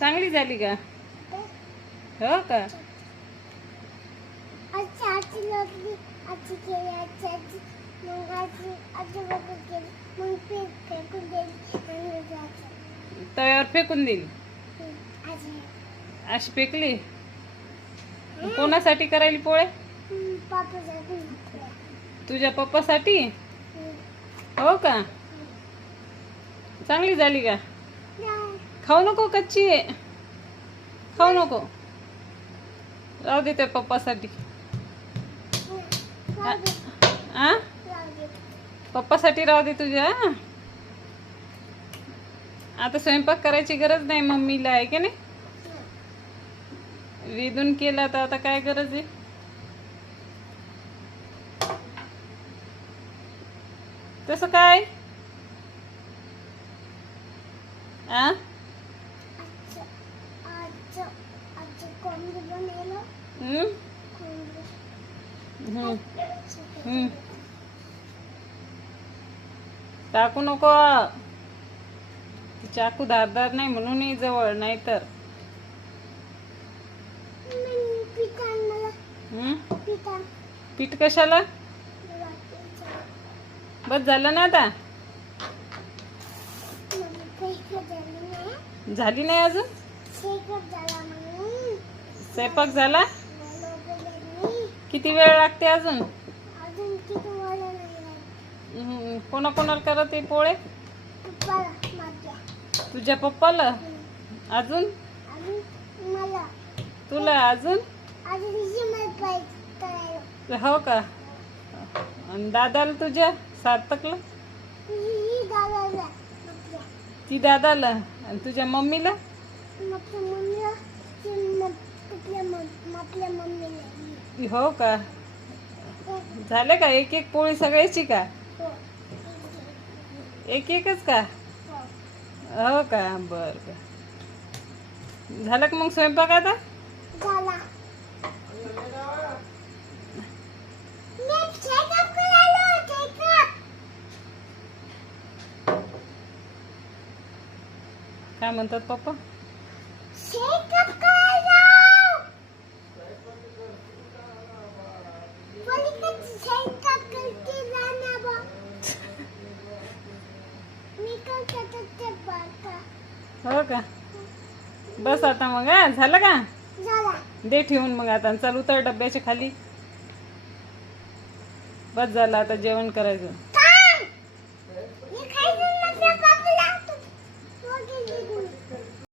चांगली झाली का? हो का? तव्यावर फेकून दिली. अशी फेकली. कोणासाठी करायली पोळे? तुझ्या पप्पासाठी. हो का? चांगली झाली का? खाऊ नको, कच्ची आहे. खाऊ नको, राहू दे त्या पप्पासाठी. आ? पप्पासाठी राहू दे तुझ्या. आता स्वयंपाक करायची गरज नाही मम्मीला, आहे की नाही? विधून केला तर आता काय गरज आहे? तसं काय? आ? टाकू नको. चाकू धारदार नाही म्हणून जवळ, नाही तर पीठ कशाला? बस झालं ना आता? झाली नाही अजून? स्वयंपाक झाला? किती वेळ लागते अजून? कोणाकोणाला करत आहे पोळे? तुझ्या पप्पाला? अजून तुला? अजून हो का? आणि दादाला तुझ्या सार्थकला? ती दादाला. आणि तुझ्या मम्मीला? हो का? झालं का? एक एक पोळी सगळ्याची का? एक एकच का? हो का? बर बर. झालं का मग स्वयंपाक आता? काय म्हणतात पप्पा? हो का? बस आता मग. झालं का? दे ठेवून मग आता. चल उतर डब्याच्या खाली. बस झालं आता, जेवण करायचं.